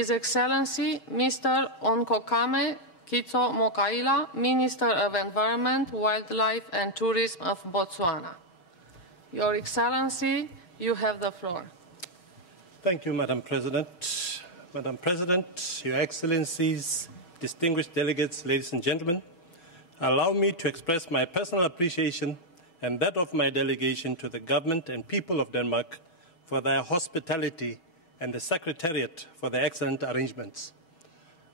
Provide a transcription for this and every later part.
His Excellency Mr. Onkokame Kitso Mokaila, Minister of Environment, Wildlife and Tourism of Botswana. Your Excellency, you have the floor. Thank you, Madam President. Madam President, Your Excellencies, distinguished delegates, ladies and gentlemen, allow me to express my personal appreciation and that of my delegation to the government and people of Denmark for their hospitality and the Secretariat for their excellent arrangements.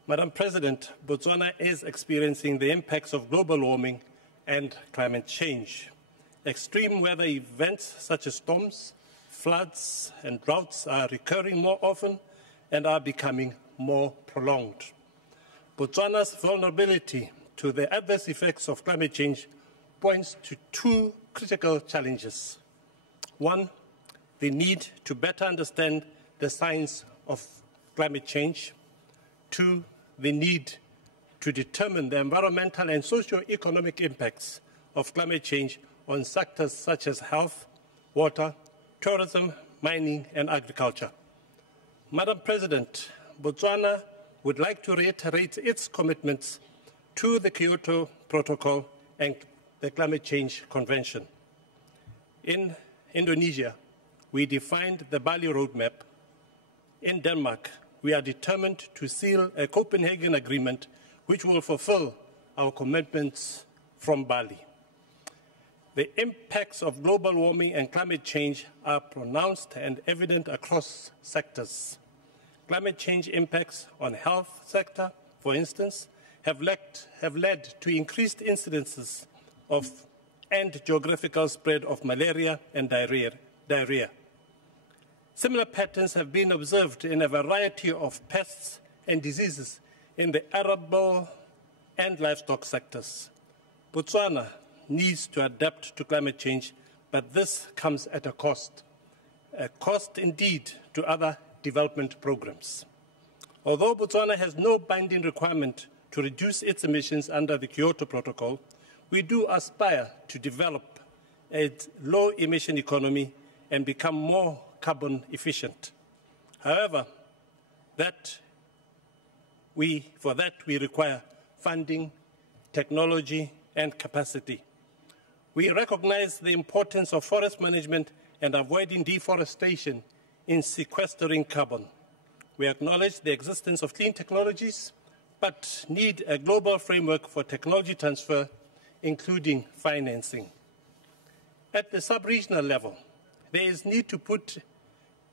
Madam President, Botswana is experiencing the impacts of global warming and climate change. Extreme weather events such as storms, floods, and droughts are recurring more often and are becoming more prolonged. Botswana's vulnerability to the adverse effects of climate change points to two critical challenges. One, the need to better understand the science of climate change. Two, the need to determine the environmental and socio-economic impacts of climate change on sectors such as health, water, tourism, mining, and agriculture. Madam President, Botswana would like to reiterate its commitments to the Kyoto Protocol and the Climate Change Convention. In Indonesia, we defined the Bali Roadmap. In Denmark, we are determined to seal a Copenhagen agreement which will fulfill our commitments from Bali. The impacts of global warming and climate change are pronounced and evident across sectors. Climate change impacts on the health sector, for instance, have led to increased incidences of and geographical spread of malaria and diarrhea. Similar patterns have been observed in a variety of pests and diseases in the arable and livestock sectors. Botswana needs to adapt to climate change, but this comes at a cost indeed to other development programs. Although Botswana has no binding requirement to reduce its emissions under the Kyoto Protocol, we do aspire to develop a low-emission economy and become more carbon efficient. However, for that we require funding, technology, and capacity. We recognize the importance of forest management and avoiding deforestation in sequestering carbon. We acknowledge the existence of clean technologies, but need a global framework for technology transfer, including financing. At the sub-regional level, there is need to put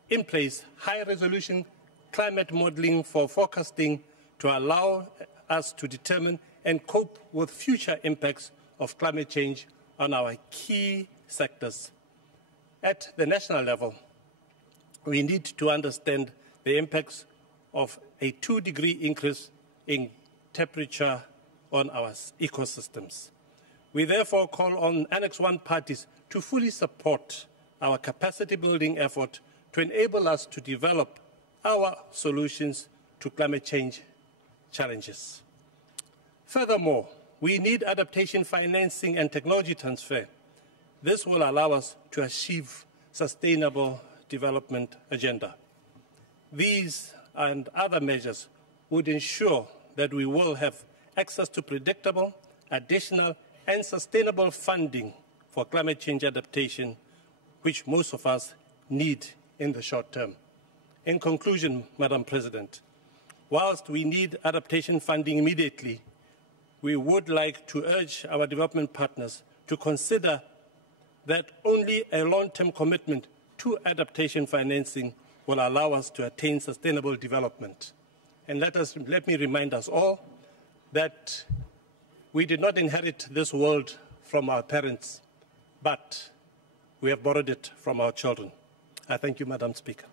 in place high-resolution climate modeling for forecasting to allow us to determine and cope with future impacts of climate change on our key sectors. At the national level, we need to understand the impacts of a 2-degree increase in temperature on our ecosystems. We therefore call on Annex 1 parties to fully support our capacity building effort to enable us to develop our solutions to climate change challenges. Furthermore, we need adaptation financing and technology transfer. This will allow us to achieve sustainable development agenda. These and other measures would ensure that we will have access to predictable, additional, and sustainable funding for climate change adaptation, which most of us need in the short term. In conclusion, Madam President, whilst we need adaptation funding immediately, we would like to urge our development partners to consider that only a long-term commitment to adaptation financing will allow us to attain sustainable development. And let me remind us all that we did not inherit this world from our parents, but we have borrowed it from our children. I thank you, Madam Speaker.